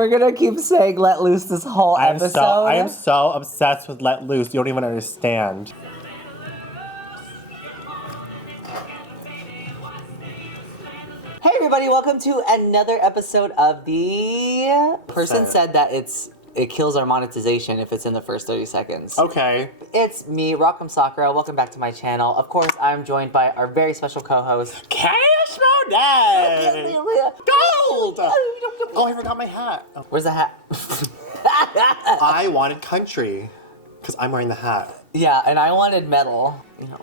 we're gonna keep saying "Let Loose" this whole episode. I am so obsessed with Let Loose. You don't even understand. Hey everybody, welcome to another episode of the person said that it kills our monetization if it's in the first 30 seconds. Okay. It's me, M Sakura. Welcome back to my channel. Of course, I'm joined by our very special co-host, Cash Monet! Gold! Oh, I forgot my hat. Oh. Where's the hat? I wanted country, because I'm wearing the hat. Yeah, and I wanted metal. You know,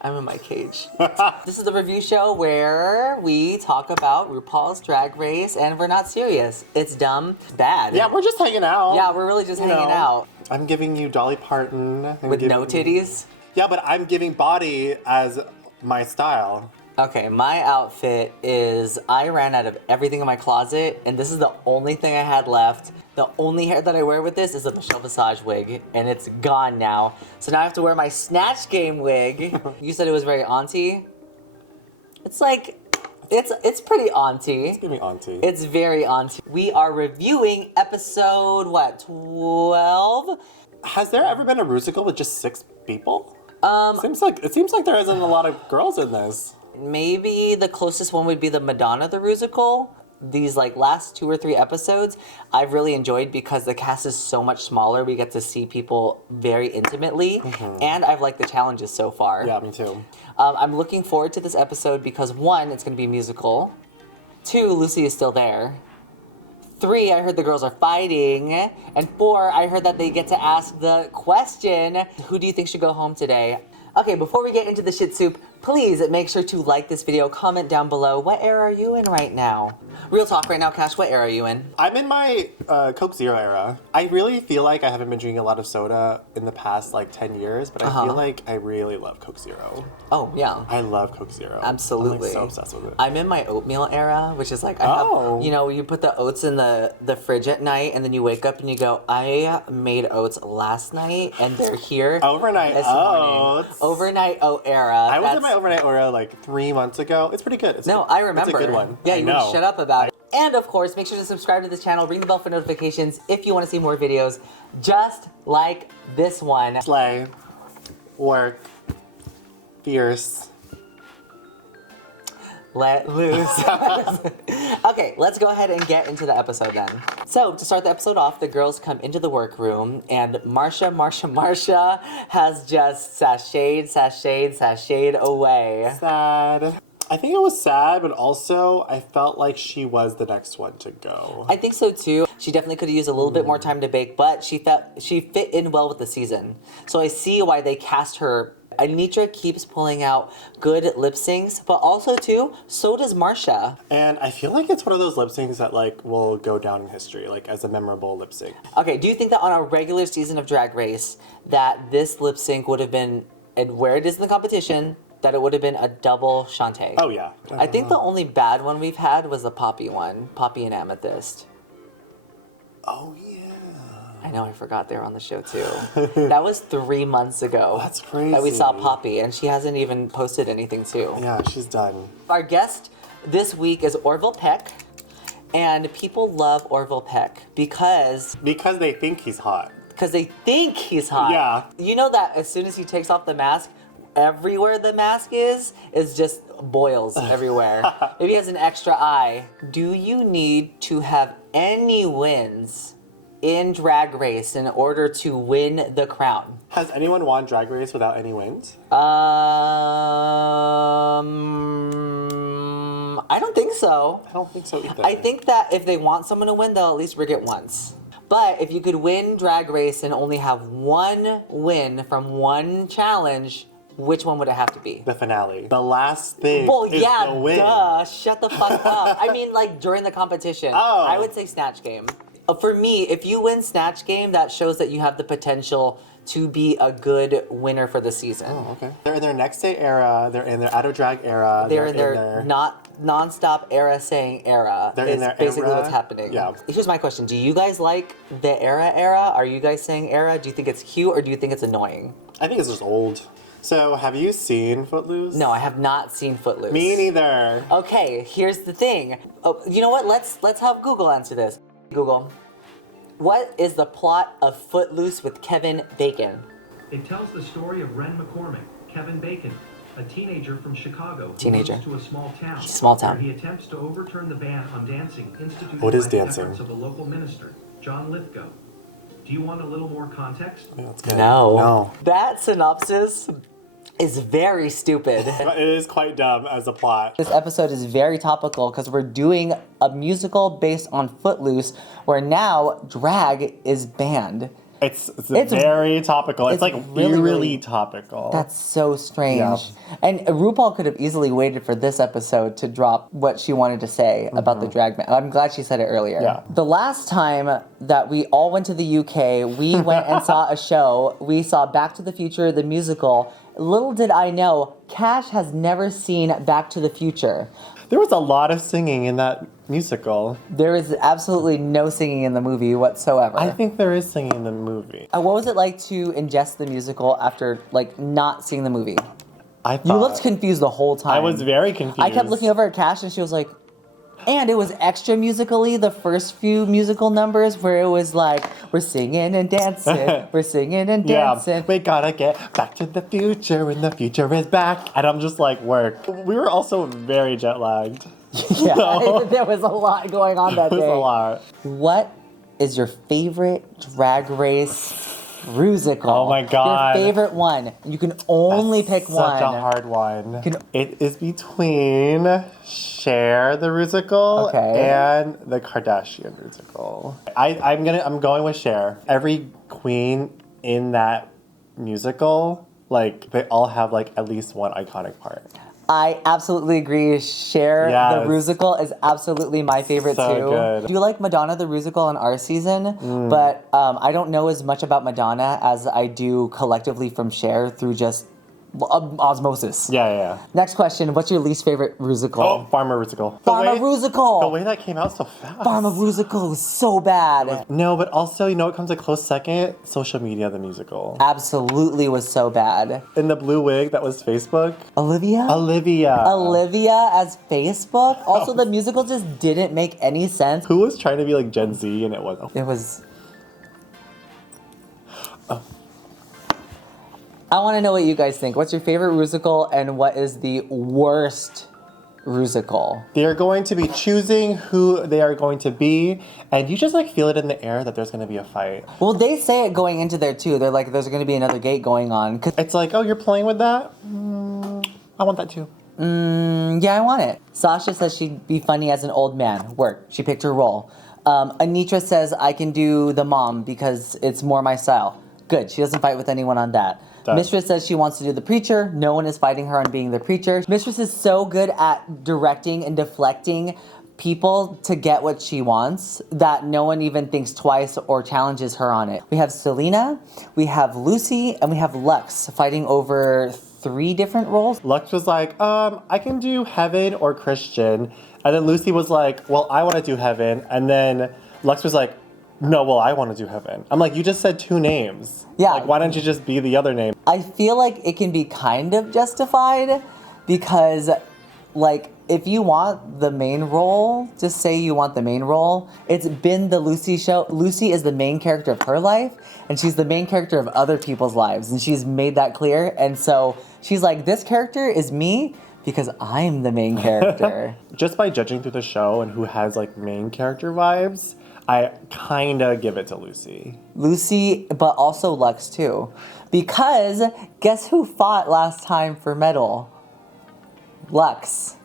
I'm in my cage. This is the review show where we talk about RuPaul's Drag Race, and we're not serious. It's dumb, bad. Yeah, we're just hanging out. Yeah, we're really just hanging out. I'm giving you Dolly Parton. With no titties? Yeah, but I'm giving body as my style. Okay, my outfit is I ran out of everything in my closet, and this is the only thing I had left. The only hair that I wear with this is a Michelle Visage wig, and it's gone now. So now I have to wear my Snatch Game wig. You said it was very auntie. It's like, it's pretty auntie. It's giving auntie. It's very auntie. We are reviewing episode, what, 12? Has there ever been a musical with just 6 people? It seems like there isn't a lot of girls in this. Maybe the closest one would be the Madonna the Musical. These like last 2 or 3 episodes I've really enjoyed because the cast is so much smaller. We get to see people very intimately, and I've liked the challenges so far. Yeah, me too. I'm looking forward to this episode because 1, it's going to be a musical. 2, Lucy is still there. 3, I heard the girls are fighting. And 4, I heard that they get to ask the question, who do you think should go home today? Okay, before we get into the shit soup, please make sure to like this video, comment down below. What era are you in right now? Real talk right now, Cash, what era are you in? I'm in my Coke Zero era. I really feel like I haven't been drinking a lot of soda in the past like 10 years, but I feel like I really love Coke Zero. Oh, yeah. I love Coke Zero. Absolutely. I'm like so obsessed with it. I'm in my oatmeal era, which is like, I have, you know, you put the oats in the fridge at night and then you wake up and you go, I made oats last night and they're here Overnight this oats. morning. Overnight oat era. I was in my overnight era like 3 months ago. It's pretty good. I remember. It's a good one. Yeah, you wouldn't shut up about it. And of course, make sure to subscribe to this channel, ring the bell for notifications if you want to see more videos just like this one. Slay. Work. Fierce. Let loose. Okay, let's go ahead and get into the episode then. So, to start the episode off, the girls come into the workroom, and Marsha has just sashayed away. Sad. I think it was sad, but also I felt like she was the next one to go. I think so too. She definitely could have used a little bit more time to bake, but she fit in well with the season. So I see why they cast her. Anitra keeps pulling out good lip syncs, but also too, so does Marsha. And I feel like it's one of those lip syncs that like will go down in history, like as a memorable lip sync. Okay, do you think that on a regular season of Drag Race, that this lip sync would have been, and where it is in the competition, that it would have been a double Shantae? Oh yeah. I think the only bad one we've had was the Poppy one, Poppy and Amethyst. Oh yeah. I know, I forgot they were on the show too. That was 3 months ago. That's crazy. That we saw Poppy, and she hasn't even posted anything too. Yeah, she's done. Our guest this week is Orville Peck, and people love Orville Peck because they think he's hot. Because they think he's hot. Yeah. You know that as soon as he takes off the mask, everywhere the mask is just boils everywhere. Maybe he has an extra eye. Do you need to have any wins in Drag Race in order to win the crown? Has anyone won Drag Race without any wins? I don't think so. I don't think so either. I think that if they want someone to win, they'll at least rig it once. But if you could win Drag Race and only have one win from one challenge, which one would it have to be? The finale. The last thing is the win. Duh. Shut the fuck up. I mean, like, during the competition. Oh. I would say Snatch Game. For me, if you win Snatch Game, that shows that you have the potential to be a good winner for the season. Oh, okay. They're in their next day era. They're in their out of drag era. They're in their not non-stop era saying era. They're in their basically era. what's happening. Yeah. Here's my question. Do you guys like the era? Are you guys saying era? Do you think it's cute or do you think it's annoying? I think it's just old. So, have you seen Footloose? No, I have not seen Footloose. Me neither. Okay, here's the thing. Oh, you know what? Let's have Google answer this. Google, what is the plot of Footloose with Kevin Bacon? It tells the story of Ren McCormick, Kevin Bacon, a teenager from Chicago who Teenager. moves to a small town. Small town. Where he attempts to overturn the ban on dancing instituted What is by the dancing? efforts of a local minister, John Lithgow. Do you want a little more context? Yeah, that's good. No. That synopsis is very stupid. It is quite dumb as a plot. This episode is very topical because we're doing a musical based on Footloose where now drag is banned. It's very topical. It's like really, really topical. That's so strange. Yeah. And RuPaul could have easily waited for this episode to drop what she wanted to say about the drag ban. I'm glad she said it earlier. Yeah. The last time that we all went to the UK, we went and saw a show. We saw Back to the Future, the musical. Little did I know, Cash has never seen Back to the Future. There was a lot of singing in that musical. There is absolutely no singing in the movie whatsoever. I think there is singing in the movie. What was it like to ingest the musical after, like, not seeing the movie? I thought You looked confused the whole time. I was very confused. I kept looking over at Cash and she was like, and it was extra musically, the first few musical numbers where it was like, we're singing and dancing, we're singing and dancing. Yeah, we gotta get back to the future when the future is back. And I'm just like, work. We were also very jet lagged. Yeah, So, there was a lot going on that it was day. a lot. What is your favorite Drag Race Rusical? Oh my God. Your favorite one. You can only pick one. Such a hard one. Can- It is between Cher the Rusical Okay. and the Kardashian Rusical. I'm going with Cher. Every queen in that musical, like they all have like at least one iconic part. I absolutely agree. Cher, Yes. the Rusical, is absolutely my favorite So too. good. I do like Madonna the Rusical in our season, but I don't know as much about Madonna as I do collectively from Cher through just osmosis. Yeah. Next question, what's your least favorite Rusical? Oh, Farmer Rusical. Pharma Rusical! The way that came out so fast. Pharma Rusical is so bad. No, but also, you know what comes a close second? Social Media, the musical. Absolutely was so bad. In the blue wig, that was Facebook. Olivia? Olivia. Olivia as Facebook? Also, the musical just didn't make any sense. Who was trying to be like Gen Z and it wasn't? It was... I want to know what you guys think. What's your favorite Rusical and what is the worst Rusical? They're going to be choosing who they are going to be, and you just like feel it in the air that there's going to be a fight. Well, they say it going into there too. They're like, there's going to be another gate going on. It's like, oh, you're playing with that? I want that too. Yeah, I want it. Sasha says she'd be funny as an old man. Work. She picked her role. Anitra says I can do the mom because it's more my style. Good. She doesn't fight with anyone on that. Done. Mistress says she wants to do the preacher. No one is fighting her on being the preacher. Mistress is so good at directing and deflecting people to get what she wants that no one even thinks twice or challenges her on it. We have Selena, we have Lucy, and we have Lux fighting over 3 different roles. Lux was like, I can do heaven or Christian. And then Lucy was like, well, I want to do heaven. And then Lux was like, no, well, I want to do heaven. I'm like, you just said 2 names. Yeah. Like, why don't you just be the other name? I feel like it can be kind of justified because, like, if you want the main role, just say you want the main role. It's been the Lucy show. Lucy is the main character of her life, and she's the main character of other people's lives, and she's made that clear. And so she's like, this character is me because I'm the main character. Just by judging through the show and who has like main character vibes, I kinda give it to Lucy. Lucy, but also Lux too. Because guess who fought last time for medal? Lux.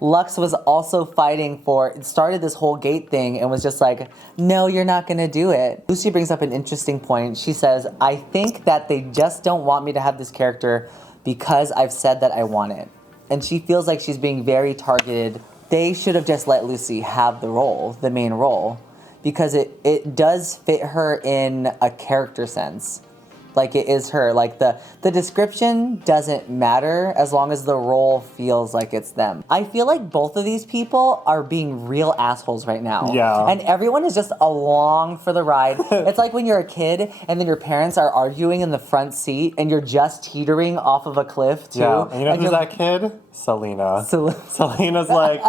Lux was also fighting started this whole gate thing and was just like, no, you're not gonna do it. Lucy brings up an interesting point. She says, I think that they just don't want me to have this character because I've said that I want it. And she feels like she's being very targeted. They should have just let Lucy have the role, the main role, because it does fit her in a character sense. Like it is her. Like the description doesn't matter as long as the role feels like it's them. I feel like both of these people are being real assholes right now. Yeah. And everyone is just along for the ride. It's like when you're a kid and then your parents are arguing in the front seat and you're just teetering off of a cliff too. Yeah. And you know who's you're- that kid? Selena. Sel- Selena's like,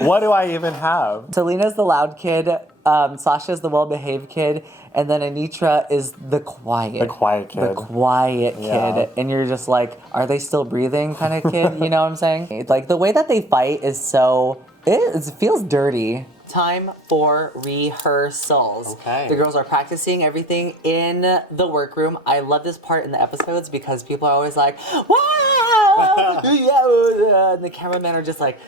what do I even have? Selena's the loud kid. Sasha's the well-behaved kid, and then Anitra is the quiet The quiet kid. The quiet kid. Yeah. And you're just like, are they still breathing kind of kid? You know what I'm saying? Like, the way that they fight is so... It feels dirty. Time for rehearsals. Okay. The girls are practicing everything in the workroom. I love this part in the episodes because people are always like, wow! Yeah, and the cameramen are just like...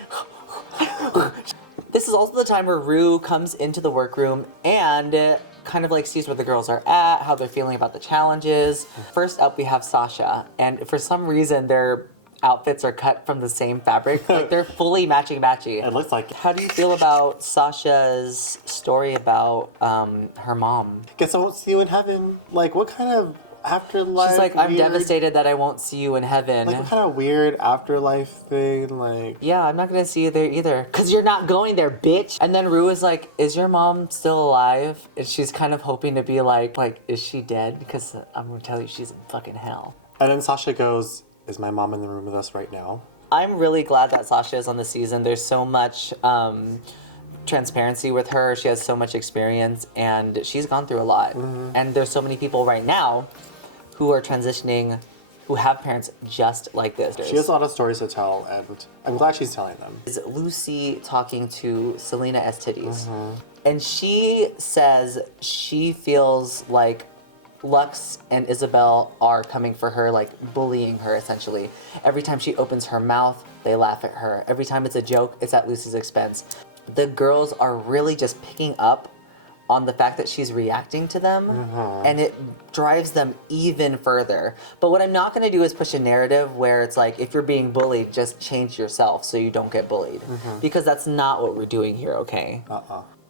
This is also the time where Rue comes into the workroom and kind of like sees where the girls are at, how they're feeling about the challenges. First up, we have Sasha, and for some reason, their outfits are cut from the same fabric. Like, they're fully matchy-matchy. It looks like... How do you feel about Sasha's story about her mom? Guess I won't see you in heaven. Like, what kind of afterlife? She's like, I'm weird- devastated that I won't see you in heaven. Like, what kind of weird afterlife thing? Like... Yeah, I'm not gonna see you there either. Cause you're not going there, bitch. And then Rue is like, is your mom still alive? And she's kind of hoping to be like, is she dead? Because I'm gonna tell you she's in fucking hell. And then Sasha goes, is my mom in the room with us right now? I'm really glad that Sasha is on the season. There's so much transparency with her. She has so much experience and she's gone through a lot. Mm-hmm. And there's so many people right now who are transitioning, who have parents just like this. She has a lot of stories to tell, and I'm glad she's telling them. Is Lucy talking to Selena S. Titties. Mm-hmm. And she says she feels like Lux and Isabel are coming for her, like bullying her essentially. Every time she opens her mouth, they laugh at her. Every time it's a joke, it's at Lucy's expense. The girls are really just picking up on the fact that she's reacting to them, and it drives them even further. But what I'm not gonna do is push a narrative where it's like, if you're being bullied, just change yourself so you don't get bullied. Because that's not what we're doing here, okay?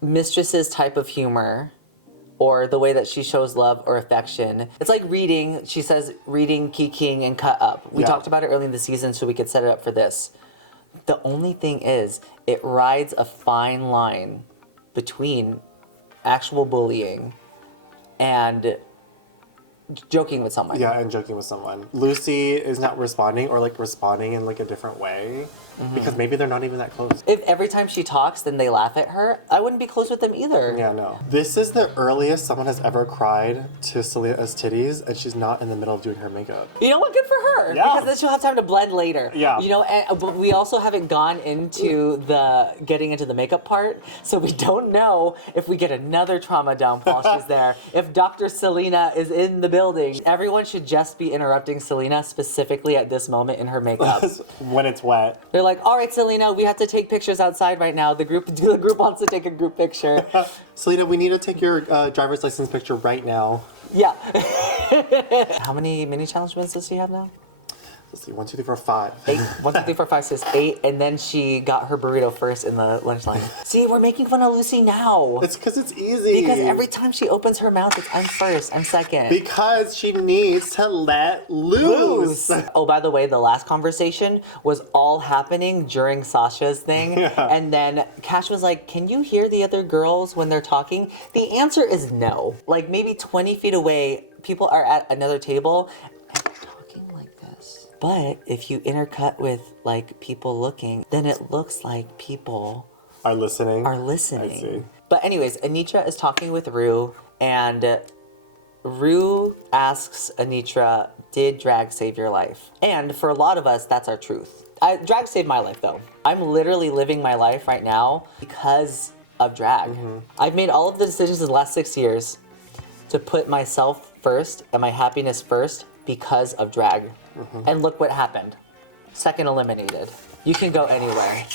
Mistress's type of humor, or the way that she shows love or affection. It's like reading, she says, reading, kikiing, and cut up. We talked about it early in the season so we could set it up for this. The only thing is, it rides a fine line between actual bullying and joking with someone. Yeah, and joking with someone. Lucy is not responding, or like responding in like a different way, because maybe they're not even that close. If every time she talks, then they laugh at her, I wouldn't be close with them either. Yeah, no. This is the earliest someone has ever cried to Selena's titties, and she's not in the middle of doing her makeup. You know what? Good for her. Yeah. Because then she'll have time to blend later. Yeah. You know, but we also haven't gone into the getting into the makeup part, so we don't know if we get another trauma dump while she's there. If Dr. Selena is in the building, everyone should just be interrupting Selena specifically at this moment in her makeup. When it's wet. They're like, all right, Selena, we have to take pictures outside right now. The group wants to take a group picture. Selena, we need to take your driver's license picture right now. Yeah. How many mini challenge wins does she have now? Let's see, 1, 2, 3, 4, 5. 8. 1, 2, 3, 4, 5, 6, 8, and then she got her burrito first in the lunch line. See, we're making fun of Lucy now. It's because it's easy. Because every time she opens her mouth, it's I'm first, I'm second. Because she needs to let loose. Oh, by the way, the last conversation was all happening during Sasha's thing. Yeah. And then Cash was like, can you hear the other girls when they're talking? The answer is no. Like maybe 20 feet away, people are at another table and they're talking like this. But if you intercut with like people looking, then it looks like people Are listening. are listening. I see. But anyways, Anitra is talking with Rue, and Rue asks Anitra, did drag save your life? And for a lot of us, that's our truth. Drag saved my life, though. I'm literally living my life right now because of drag. I've made all of the decisions in the last 6 years to put myself first and my happiness first because of drag. And look what happened. Second eliminated. You can go anywhere.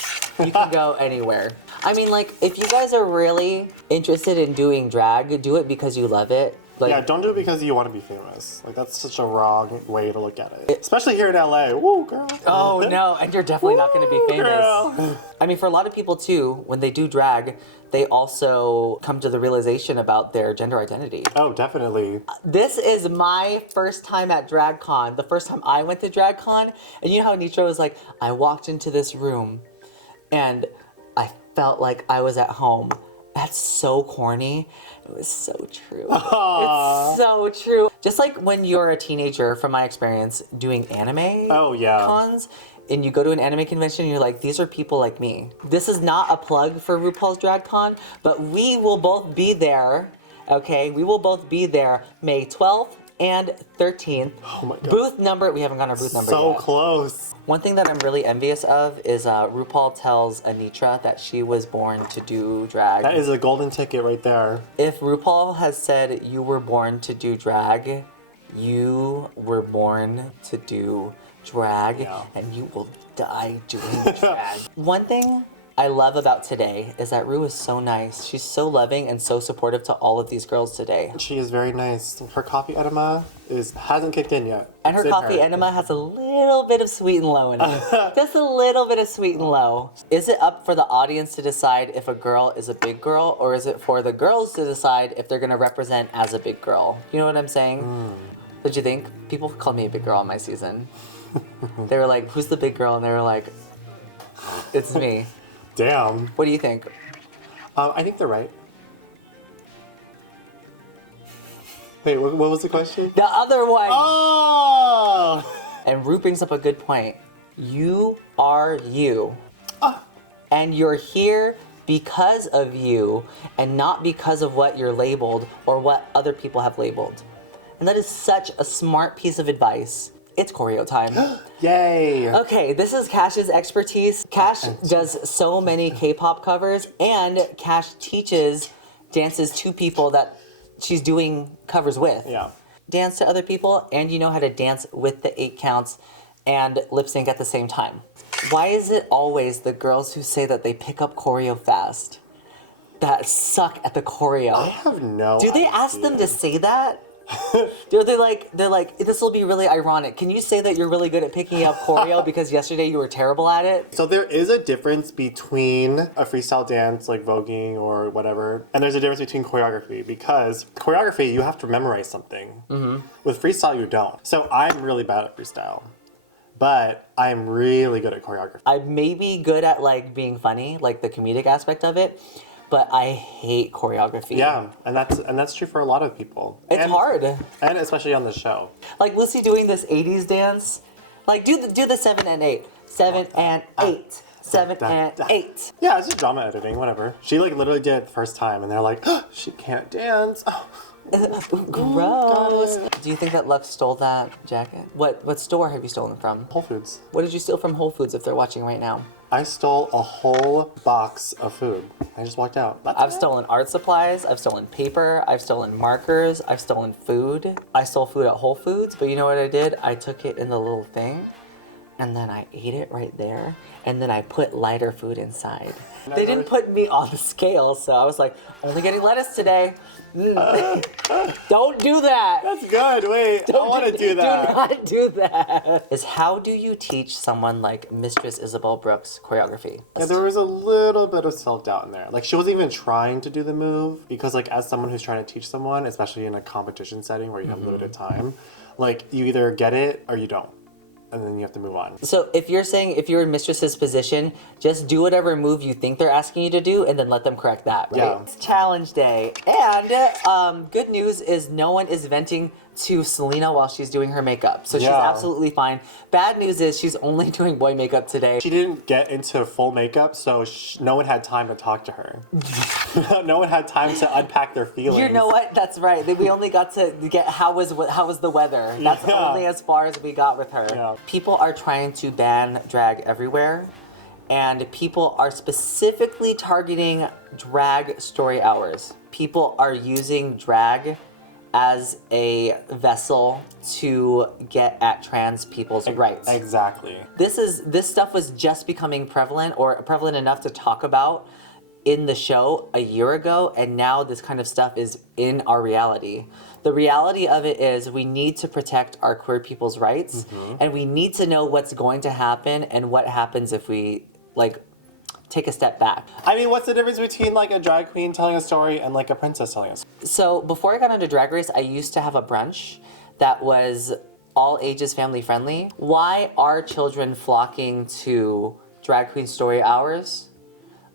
You can go anywhere. I mean, like, if you guys are really interested in doing drag, do it because you love it. Like, Yeah, don't do it because you want to be famous. Like, that's such a wrong way to look at it. Especially here in LA. Woo, girl. oh no, and you're definitely not going to be Woo, famous. girl. I mean, for a lot of people too, when they do drag, they also come to the realization about their gender identity. Oh, definitely. This is my first time at DragCon, the first time I went to DragCon, and you know how Nitro was like, I walked into this room and I felt like I was at home. That's so corny. It was so true. It's so true. Just like when you're a teenager, from my experience, doing anime Oh, yeah. cons, and you go to an anime convention and you're like, these are people like me. This is not a plug for RuPaul's Drag Con, but we will both be there, okay? We will both be there May 12th and 13th. Oh my God. Booth number, we haven't gotten our booth number So yet. close. One thing that I'm really envious of is RuPaul tells Anitra that she was born to do drag. That is a golden ticket right there. If RuPaul has said you were born to do drag, you were born to do drag, Yeah. and you will die doing drag. One thing I love about today is that Ru is so nice. She's so loving and so supportive to all of these girls today. She is very nice. Her coffee enema hasn't kicked in yet. And her It's in coffee enema has a little bit of sweet and low in it. Just a little bit of sweet and low. Is it up for the audience to decide if a girl is a big girl, or is it for the girls to decide if they're gonna represent as a big girl? You know what I'm saying? What'd you think? People called me a big girl on my season. They were like, who's the big girl? And they were like, it's me. Damn. What do you think? I think they're right. Wait, what was the question? The other one! Oh! And Ru brings up a good point. You are you. And you're here because of you and not because of what you're labeled or what other people have labeled. And that is such a smart piece of advice. It's choreo time. Yay! Okay, this is Cash's expertise. Cash does so many K-pop covers, and Cash teaches dances to people that she's doing covers with. Yeah. Dance to other people, and you know how to dance with the 8 counts and lip sync at the same time. Why is it always the girls who say that they pick up choreo fast that suck at the choreo? I have no Do they ask them to say that? They're like, this will be really ironic. Can you say that you're really good at picking up choreo because yesterday you were terrible at it? So there is a difference between a freestyle dance like voguing or whatever, and there's a difference between choreography, because choreography you have to memorize something. With freestyle you don't. So I'm really bad at freestyle, but I'm really good at choreography. I may be good at like being funny, like the comedic aspect of it, but I hate choreography. Yeah, and that's true for a lot of people. It's hard. And especially on the show. Like Lucy doing this 80s dance. Like do the 7 and 8. 7 and 8. 7 and 8. Yeah, it's just drama editing, whatever. She like literally did it the first time, and they're like, oh, she can't dance. Oh. Gross. Do you think that Lux stole that jacket? What store have you stolen from? Whole Foods. What did you steal from Whole Foods if they're watching right now? I stole a whole box of food. I just walked out. I've stolen art supplies, I've stolen paper, I've stolen markers, I've stolen food. I stole food at Whole Foods, but you know what I did? I took it in the little thing, and then I ate it right there, and then I put lighter food inside. They didn't put me on the scale, so I was like, only getting lettuce today. Don't do that. That's good. Wait, I want to do that. Do not do that. Is how do you teach someone like Mistress Isabel Brooks choreography? Yeah, there was a little bit of self-doubt in there. Like, she wasn't even trying to do the move, because like as someone who's trying to teach someone, especially in a competition setting where you have limited time, like you either get it or you don't. And then you have to move on. So if you're saying, if you're in Mistress's position, just do whatever move you think they're asking you to do and then let them correct that, right? Yeah. It's challenge day. And good news is no one is venting to Selena while she's doing her makeup. So she's Yeah. absolutely fine. Bad news is she's only doing boy makeup today. She didn't get into full makeup, so no one had time to talk to her. No one had time to unpack their feelings. You know what? That's right. We only got to get how was the weather. That's Yeah. only as far as we got with her. Yeah. People are trying to ban drag everywhere, and people are specifically targeting drag story hours. People are using drag as a vessel to get at trans people's rights. Exactly. This stuff was just becoming prevalent, or prevalent enough to talk about in the show a year ago, and now this kind of stuff is in our reality. The reality of it is we need to protect our queer people's rights, and we need to know what's going to happen and what happens if we like take a step back. I mean, what's the difference between like a drag queen telling a story and like a princess telling a story? So before I got into Drag Race, I used to have a brunch that was all ages family friendly. Why are children flocking to drag queen story hours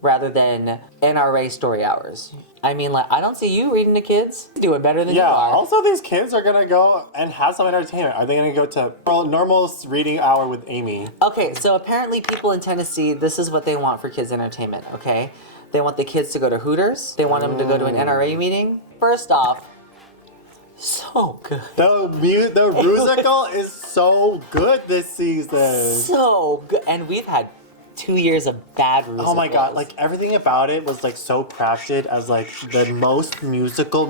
rather than NRA story hours? I mean, like, I don't see you reading to kids. You're doing better than you Yeah, are. also these kids are gonna go and have some entertainment. Are they gonna go to normal reading hour with Amy? Okay, so apparently people in Tennessee, this is what they want for kids' entertainment, okay? They want the kids to go to Hooters. They want them to go to an NRA meeting. First off, so good. The musical is so good this season. So good. And we've had 2 years of bad musicals. Oh my god, like everything about it was like so crafted as like the most musical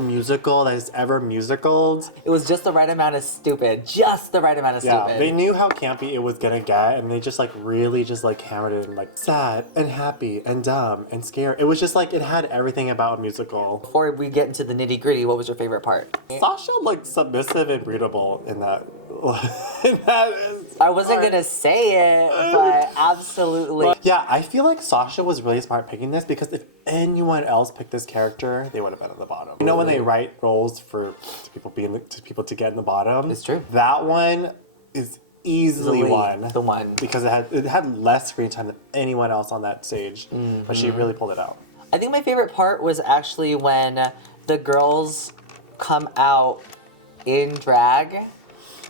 that has ever musicaled. It was just the right amount of stupid. Just the right amount of Yeah, stupid. they knew how campy it was gonna get, and they just like really just like hammered it in like sad and happy and dumb and scared. It was just like it had everything about a musical. Before we get into the nitty gritty, what was your favorite part? Sasha looked submissive and readable in that. I wasn't gonna say it, but absolutely. But yeah, I feel like Sasha was really smart picking this because if anyone else picked this character, they would have been at the bottom. You know when they write roles for people to get in the bottom? It's true. That one is easily the one. because it had less screen time than anyone else on that stage, but she really pulled it out. I think my favorite part was actually when the girls come out in drag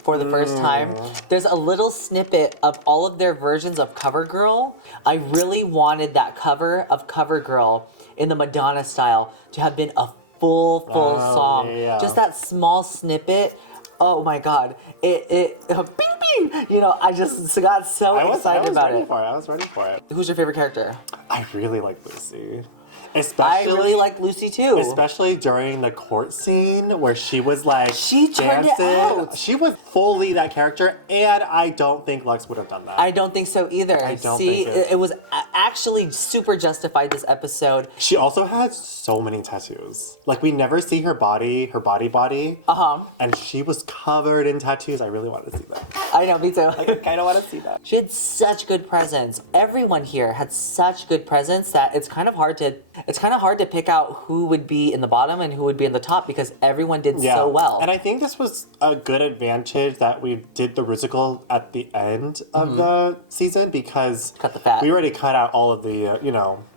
for the first time. There's a little snippet of all of their versions of CoverGirl. I really wanted that cover of CoverGirl in the Madonna style to have been a full song. Yeah. Just that small snippet. Oh my god. It bing bing! You know, I just got so excited about it. I was ready for it. Who's your favorite character? I really like Lucy. I Especially, really like Lucy too. Especially during the court scene where she was like She turned it dancing. out. She was fully that character, and I don't think Lux would have done that. I don't think so either. I don't See, think it- it was actually super justified this episode. She also had so many tattoos. Like we never see her body. Uh-huh. And she was covered in tattoos. I really want to see that. I know, me too. I kind of want to see that. She had such good presence. Everyone here had such good presence that it's kind of hard to pick out who would be in the bottom and who would be in the top because everyone did so well. And I think this was a good advantage that we did the musical at the end of the season because Cut the fat. we already cut out all of the,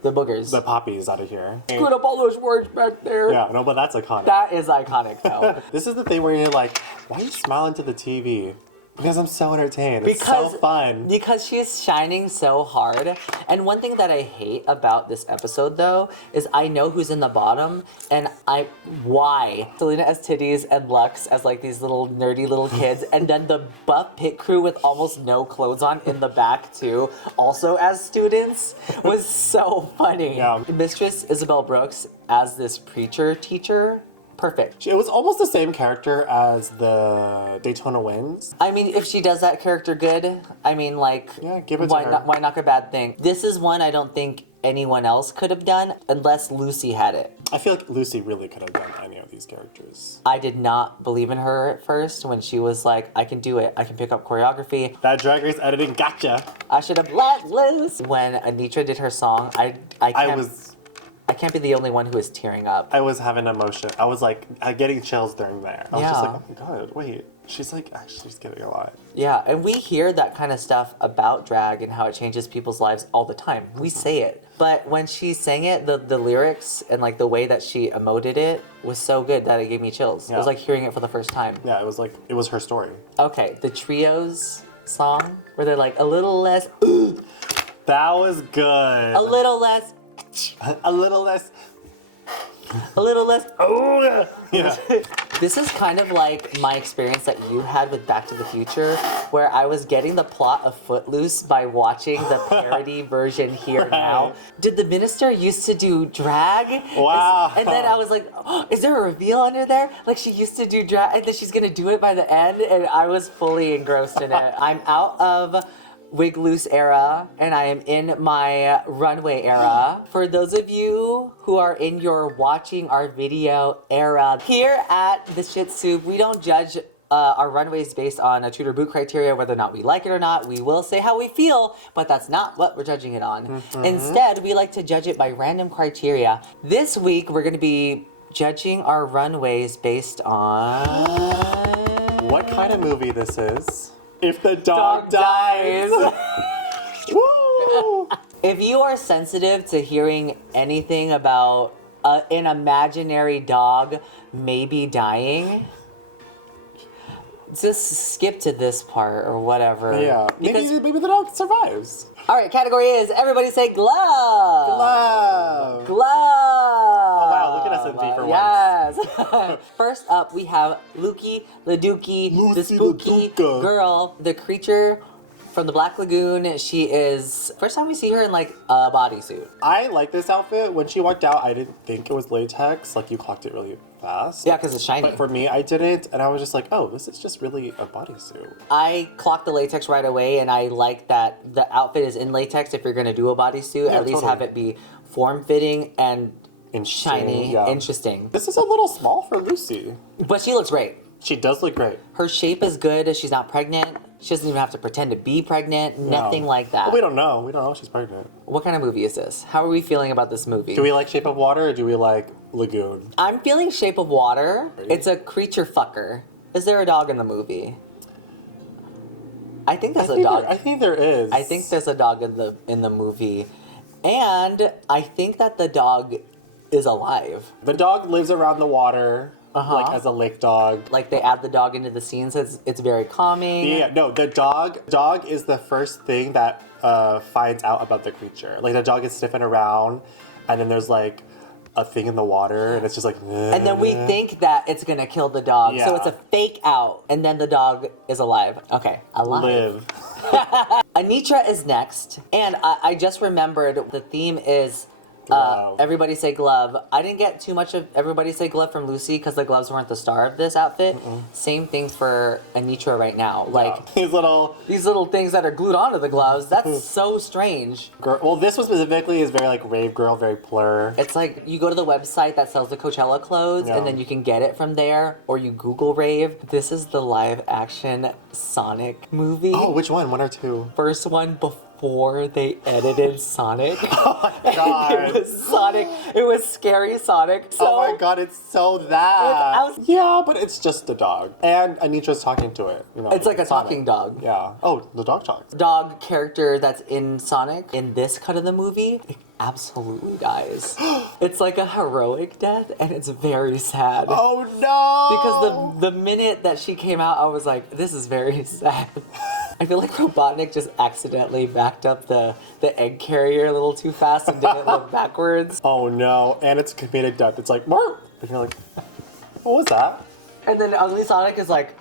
The boogers. the poppies out of here. Put up all those words back there. Yeah, no, but that's iconic. That is iconic though. This is the thing where you're like, why are you smiling to the TV? Because I'm so entertained. It's so fun. Because she is shining so hard. And one thing that I hate about this episode, though, is I know who's in the bottom, and why. Selena as titties and Lux as like these little nerdy little kids, and then the buff pit crew with almost no clothes on in the back too, also as students, was so funny. Yeah. Mistress Isabel Brooks as this preacher teacher. Perfect. It was almost the same character as the Daytona Winds. I mean, if she does that character good, I mean, like, Yeah, give it to why her. not? Why knock a bad thing? This is one I don't think anyone else could have done unless Lucy had it. I feel like Lucy really could have done any of these characters. I did not believe in her at first when she was like, I can do it. I can pick up choreography. That Drag Race editing gotcha. I should have let loose. When Anitra did her song, I can't be the only one who is tearing up. I was having emotion. I was like getting chills during there. I was just Yeah. like, oh my god, wait. She's like actually just getting a lot. Yeah, and we hear that kind of stuff about drag and how it changes people's lives all the time. We say it. But when she sang it, the lyrics and like the way that she emoted it was so good that it gave me chills. It was Yeah. like hearing it for the first time. Yeah, it was her story. Okay, the Trios song where they're like a little less, That was good. a little less, A little less. a little less. Oh, Yeah. This is kind of like my experience that you had with Back to the Future, where I was getting the plot of Footloose by watching the parody version here now. Did the minister used to do drag? Wow. And then I was like, oh, is there a reveal under there? Like she used to do drag, and then she's gonna do it by the end, and I was fully engrossed in it. I'm out of WigLoose era, and I am in my runway era. For those of you who are in your watching our video era, here at The Shit Soup, we don't judge our runways based on a Tudor boot criteria, whether or not we like it or not. We will say how we feel, but that's not what we're judging it on. Instead, we like to judge it by random criteria. This week, we're gonna be judging our runways based on... What kind of movie this is? If the dog dies. Woo! If you are sensitive to hearing anything about an imaginary dog maybe dying. Just skip to this part or whatever. Yeah. Because, Maybe the dog survives. all right, category is everybody say glove. Love. Glove. Oh wow, look at us in D for Yes. First up, we have Lucy the Lucy the spooky Duca. girl, the creature from the Black Lagoon. She is first time we see her in like a bodysuit. I like this outfit. When she walked out, I didn't think it was latex. Like, you clocked it really fast. Yeah, because it's shiny. But for me, I didn't, and I was just like, oh, this is just really a bodysuit. I clocked the latex right away, and I like that the outfit is in latex. If you're gonna do a bodysuit, Yeah, at least totally. have it be form-fitting and Interesting, shiny, yeah. interesting. This is a little small for Lucy. But she looks great. She does look great. Her shape is good. She's not pregnant. She doesn't even have to pretend to be pregnant. Nothing No. like that. Well, we don't know. We don't know if she's pregnant. What kind of movie is this? How are we feeling about this movie? Do we like Shape of Water or do we like Lagoon? I'm feeling Shape of Water. It's a creature fucker. Is there a dog in the movie? I think there's a dog. I think there is. I think there's a dog in the movie. And I think that the dog is alive. The dog lives around the water, Uh-huh. like as a lake dog. Like they add the dog into the scenes. It's very calming. Yeah, no, the dog is the first thing that finds out about the creature. Like, the dog is sniffing around, and then there's like a thing in the water, and it's just like. And then we think that it's gonna kill the dog. So Yeah. it's a fake out. And then the dog is alive. Okay, alive. Live. Anitra is next. And I just remembered the theme is Glove. Everybody Say Glove. I didn't get too much of Everybody Say Glove from Lucy because the gloves weren't the star of this outfit. Same thing for Anitra right now. Like These little. these little things that are glued onto the gloves. That's so strange. Well, this one specifically is very like rave girl, very plur. It's like you go to the website that sells the Coachella clothes Yeah. and then you can get it from there, or you Google rave. This is the live action Sonic movie. Oh, which one? One or two? First one before they edited Sonic. Oh my god. It was Sonic. It was scary Sonic. So Oh my god, it's so that. I was- Yeah, but it's just a dog. And Anitra's talking to it. You know, it's like a Sonic. talking dog. Yeah. Oh, the dog talks. Dog character that's in Sonic in this cut of the movie, it absolutely dies. It's like a heroic death, and it's very sad. Oh no! Because the minute that she came out, I was like, this is very sad. I feel like Robotnik just accidentally backed up the egg carrier a little too fast and didn't look backwards. Oh no, and it's a comedic death. It's like, Mark! And you're like, what was that? And then Ugly Sonic is like,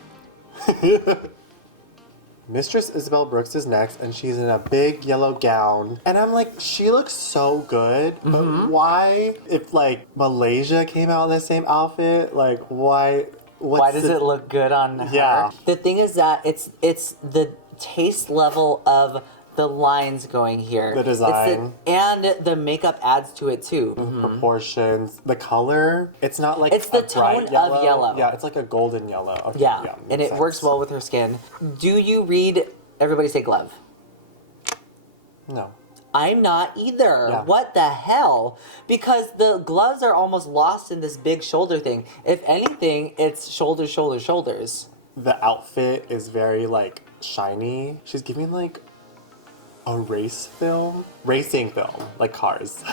Mistress Isabel Brooks is next, and she's in a big yellow gown. And I'm like, she looks so good, but why, if like Malaysia came out in the same outfit, like why? why does it look good on her? Yeah. The thing is that it's the taste level of the lines going here. The design. And the makeup adds to it too. proportions, the color? It's not like It's the a bright tone of yellow. Yeah, it's like a golden yellow. Okay, Yeah, and makes it works sense. well with her skin. Do you read Everybody Say Glove? No. I'm not either. Yeah. What the hell? Because the gloves are almost lost in this big shoulder thing. If anything, it's shoulders, shoulders, shoulders. The outfit is very like shiny. She's giving like a racing film, like cars.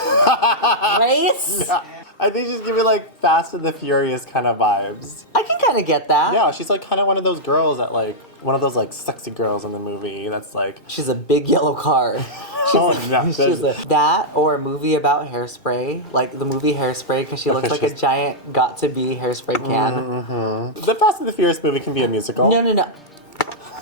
Race? Yeah. I think she's giving like Fast and the Furious kind of vibes. I can kind of get that. Yeah, she's like kind of one of those girls that like one of those like sexy girls in the movie. That's like She's a big yellow car. oh yeah, That or a movie about hairspray, like the movie Hairspray, because she looks like a she's- giant got-to-be hairspray can. the Fast and the Furious movie can be a musical. No.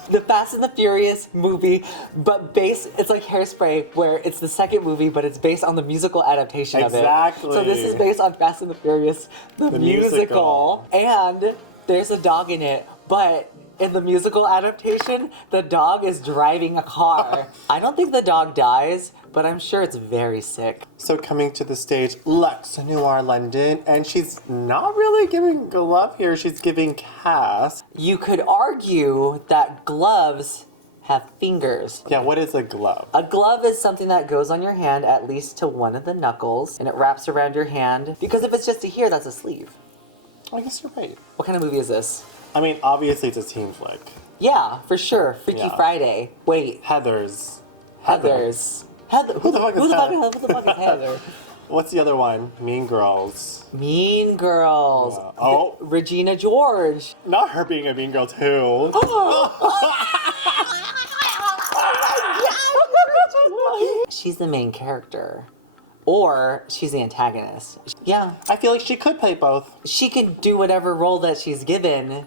The Fast and the Furious movie, but it's like Hairspray, where it's the second movie, but it's based on the musical adaptation of it. Exactly. So this is based on Fast and the Furious, the musical. And there's a dog in it, but in the musical adaptation, the dog is driving a car. I don't think the dog dies, but I'm sure it's very sick. So coming to the stage, Lux Noir London, and she's not really giving glove here. She's giving cast. You could argue that gloves have fingers. Yeah, what is a glove? A glove is something that goes on your hand at least to one of the knuckles, and it wraps around your hand. Because if it's just to here, that's a sleeve. I guess you're right. What kind of movie is this? I mean, obviously it's a teen flick. Yeah, for sure. Freaky Yeah. Friday. Wait, Heather's. Heather's. Who the fuck is Heather? Who the fuck is Heather? What's the other one? Mean Girls. Mean Girls. Yeah. Oh. Regina George. Not her being a mean girl too. She's the main character. Or she's the antagonist. Yeah. I feel like she could play both. She can do whatever role that she's given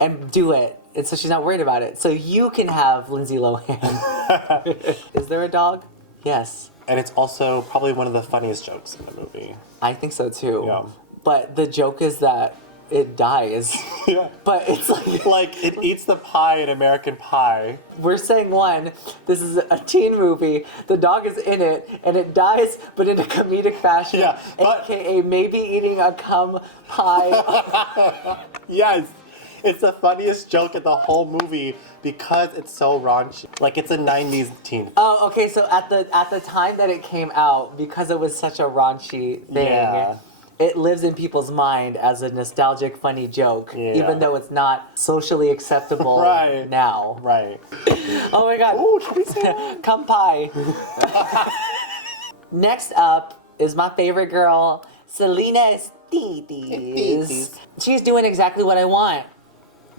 and do it. And so she's not worried about it. So you can have Lindsay Lohan. Is there a dog? Yes. And it's also probably one of the funniest jokes in the movie. I think so too. Yeah. But the joke is that it dies. Yeah. But it's like... Like, it eats the pie in American Pie. We're saying one, this is a teen movie, the dog is in it, and it dies, but in a comedic fashion. Yeah, but- AKA maybe eating a cum pie. Yes. It's the funniest joke in the whole movie because it's so raunchy. Like, it's a 90s teen. Oh, okay, so at the time that it came out, because it was such a raunchy thing, Yeah. it lives in people's mind as a nostalgic, funny joke, Yeah. even though it's not socially acceptable Right. now. Right. Oh my god. Ooh, should we say that? Come pie. Next up is my favorite girl, Selena Estes. She's doing exactly what I want.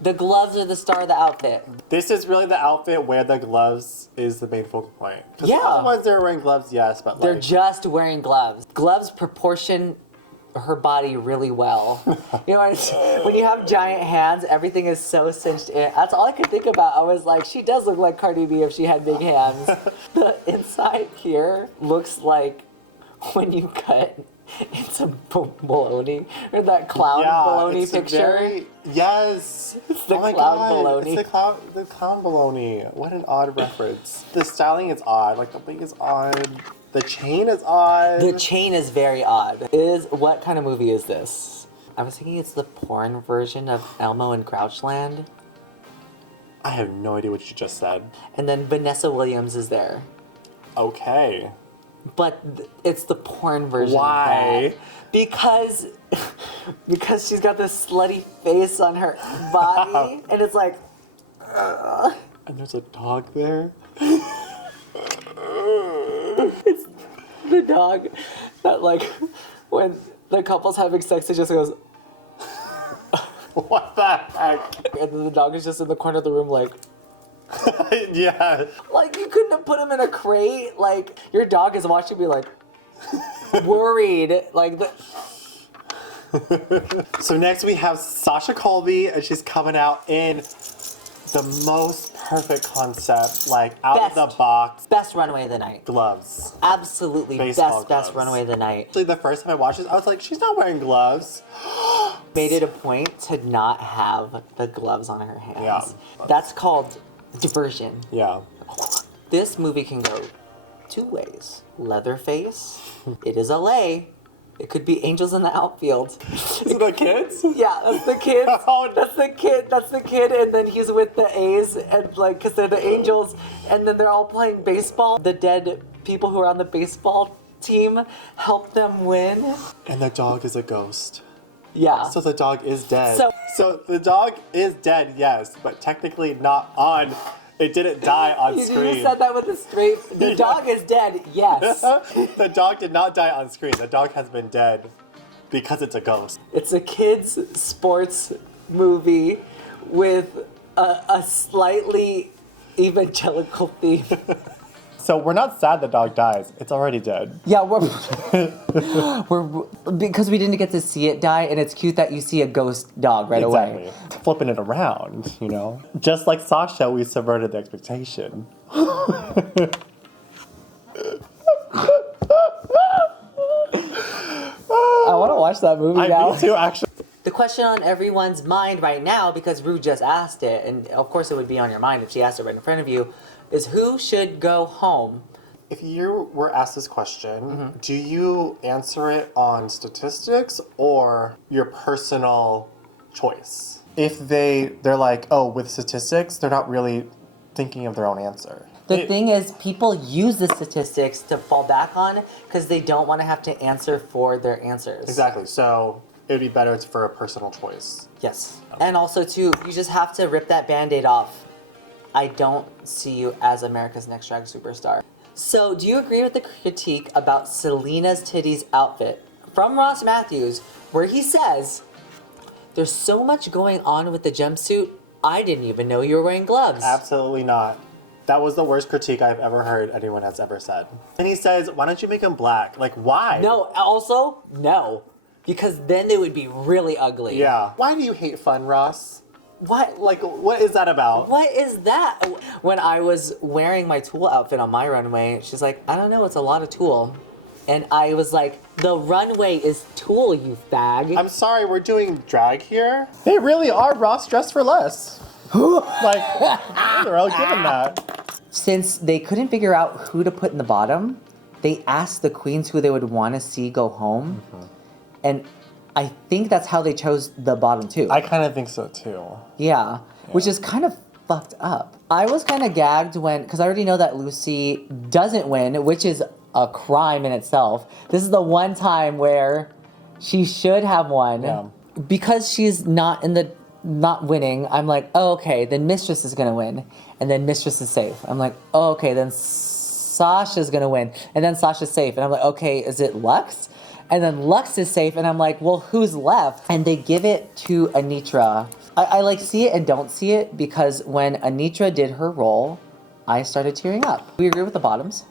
The gloves are the star of the outfit. This is really the outfit where the gloves is the main focal point. 'Cause Yeah. the other ones that are wearing gloves, yes, but They're like... just wearing gloves. Gloves proportion her body really well. You know, when you have giant hands, everything is so cinched in. That's all I could think about. I was like, she does look like Cardi B if she had big hands. The inside here looks like when you cut into bologna, or that clown bologna it's picture. Yes. It's the Oh my clown God, bologna. It's the clown bologna. What an odd reference. The styling is odd. Like, the wig is odd. The chain is odd. The chain is very odd. What kind of movie is this? I was thinking it's the porn version of Elmo and Crouchland. I have no idea what you just said. And then Vanessa Williams is there. Okay. But it's the porn version. Why? Of that. Because she's got this slutty face on her body, and it's like, And there's a dog there. it's the dog that, like, when the couple's having sex, it just goes, What the heck? and then the dog is just in the corner of the room, like, Yeah. like, you couldn't have put him in a crate. Like, your dog is watching me, like, worried. Like, So next we have Sasha Colby, and she's coming out in the most perfect concept, like out of the Best. box best runway of the night. gloves. Absolutely Baseball best gloves. runway of the night. Actually, the first time I watched this, I was like, she's not wearing gloves. Made it a point to not have the gloves on her hands. Yeah. That's called diversion. Yeah. This movie can go two ways. Leatherface, it is LA. It could be Angels in the Outfield. So the kids? Yeah, that's the kids. Oh, no. That's the kid, and then he's with the A's, and like, cause they're the Angels, and then they're all playing baseball. The dead people who are on the baseball team help them win. And the dog is a ghost. Yeah. So the dog is dead. So- the dog is dead, yes, but technically not on. It didn't die on you screen. said that with a straight. The Yeah. dog is dead. Yes. The dog did not die on screen. The dog has been dead because it's a ghost. It's a kids' sports movie with a slightly evangelical theme. So we're not sad the dog dies. It's already dead. Yeah, we're because we didn't get to see it die, and it's cute that you see a ghost dog right away. Flipping it around, you know? Just like Sasha, we subverted the expectation. I want to watch that movie now. Me too, actually. The question on everyone's mind right now, because Rue just asked it, and of course it would be on your mind if she asked it right in front of you, is who should go home? If you were asked this question, do you answer it on statistics or your personal choice? If they're like, oh, with statistics, they're not really thinking of their own answer. The thing is, people use the statistics to fall back on because they don't want to have to answer for their answers. Exactly. So it would be better for a personal choice. Yes. And also, too, you just have to rip that Band-Aid off. I don't see you as America's Next Drag Superstar. So, do you agree with the critique about Selena's titties outfit from Ross Matthews, where he says, "There's so much going on with the jumpsuit, I didn't even know you were wearing gloves." Absolutely not. That was the worst critique I've ever heard anyone has ever said. And he says, why don't you make them black? Like, why? No, also, no. Because then they would be really ugly. Yeah. Why do you hate fun, Ross? What? Like, what is that about? What is that? When I was wearing my Tool outfit on my runway, she's like, I don't know, it's a lot of Tool. And I was like, the runway is Tool, you fag. I'm sorry, we're doing drag here? They really are Ross dressed for less. Like, they're all given that. Since they couldn't figure out who to put in the bottom, they asked the queens who they would want to see go home. Mm-hmm. And I think that's how they chose the bottom two. I kind of think so too. Yeah, which is kind of fucked up. I was kind of gagged because I already know that Lucy doesn't win, which is a crime in itself. This is the one time where she should have won. Yeah. Because she's not winning, I'm like, oh, okay, then Mistress is gonna win. And then Mistress is safe. I'm like, oh, okay, then Sasha's gonna win. And then Sasha's safe. And I'm like, okay, is it Lux? And then Lux is safe, and I'm like, well, who's left? And they give it to Anitra. I like see it and don't see it, because when Anitra did her role, I started tearing up. We agree with the bottoms?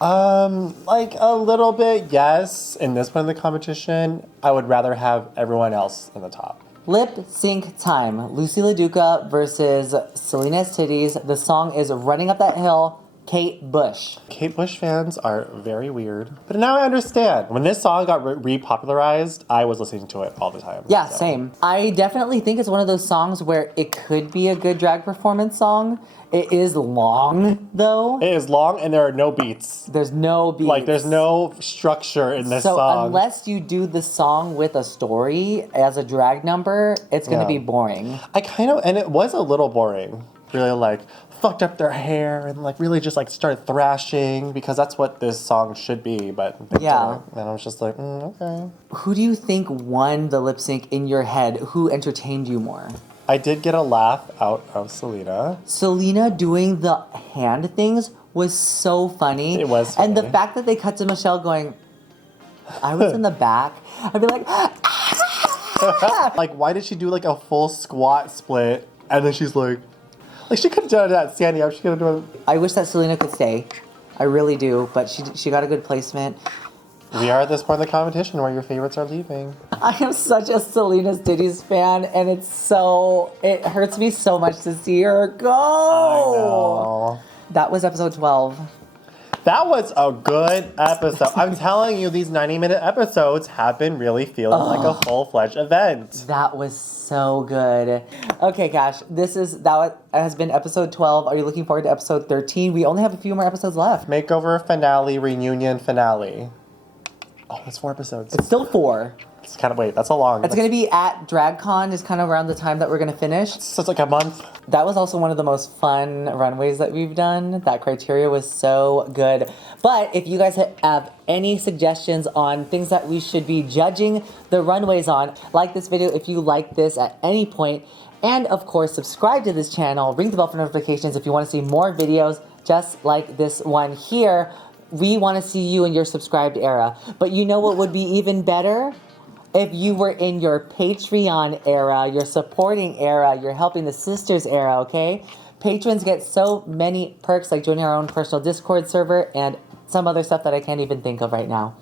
Like a little bit, yes. In this one of the competition, I would rather have everyone else in the top. Lip sync time. Lucy LaDuca versus Selena's Titties. The song is Running Up That Hill, Kate Bush. Kate Bush fans are very weird. But now I understand. When this song got repopularized, I was listening to it all the time. Yeah, same. I definitely think it's one of those songs where it could be a good drag performance song. It is long, though. It is long, and there are no beats. There's no beats. Like, there's no structure in this song. So unless you do the song with a story as a drag number, it's going to be boring. And it was a little boring. Really, like, fucked up their hair and, like, really just, like, started thrashing, because that's what this song should be, but they didn't. And I was just like, okay. Who do you think won the lip sync in your head? Who entertained you more? I did get a laugh out of Selena. Selena doing the hand things was so funny. It was funny. And the fact that they cut to Michelle going, I was in the back, I'd be like, Like, why did she do, like, a full squat split, and then she's like she could have done that standing up. She could have done. I wish that Selena could stay. I really do, but she got a good placement. We are at this part of the competition where your favorites are leaving. I am such a Selena's Titties fan, and it hurts me so much to see her go. I know. That was episode 12. That was a good episode. I'm telling you, these 90-minute episodes have been really feeling like a full-fledged event. That was so good. Okay, Cash, that has been episode 12. Are you looking forward to episode 13? We only have a few more episodes left. Makeover finale, reunion finale. Oh, it's 4 episodes. It's still 4. It's kind of, wait, that's a long. It's going to be at DragCon, is kind of around the time that we're going to finish. So it's like a month. That was also one of the most fun runways that we've done. That criteria was so good. But if you guys have any suggestions on things that we should be judging the runways on, like this video if you like this at any point. And of course, subscribe to this channel, ring the bell for notifications if you want to see more videos just like this one here. We want to see you in your subscribed era. But you know what would be even better? If you were in your Patreon era, your supporting era, your helping the sisters era, okay? Patrons get so many perks, like joining our own personal Discord server and some other stuff that I can't even think of right now.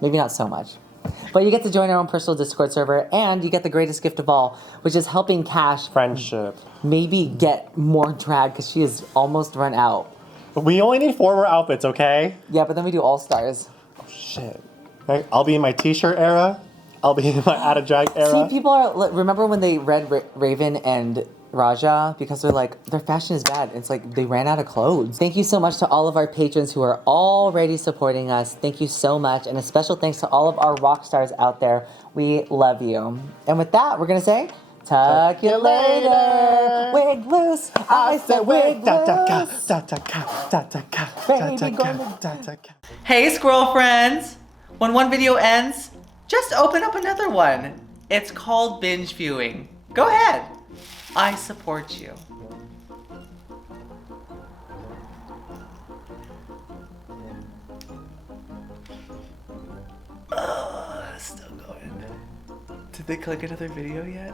Maybe not so much. But you get to join our own personal Discord server, and you get the greatest gift of all, which is helping Cash Friendship. maybe get more drag, because she is almost run out. We only need 4 more outfits, okay? Yeah, but then we do All-Stars. Oh, shit. Okay, I'll be in my t-shirt era. I'll be in my out of drag era. See, people are, remember when they read Raven and Raja, because they're like, their fashion is bad. It's like they ran out of clothes. Thank you so much to all of our patrons who are already supporting us. Thank you so much. And a special thanks to all of our rock stars out there. We love you. And with that, we're going to say, talk you later. Wig loose. I said wig loose. Baby, gonna... Hey, squirrel friends. When one video ends, just open up another one. It's called binge viewing. Go ahead. I support you. Did they click another video yet?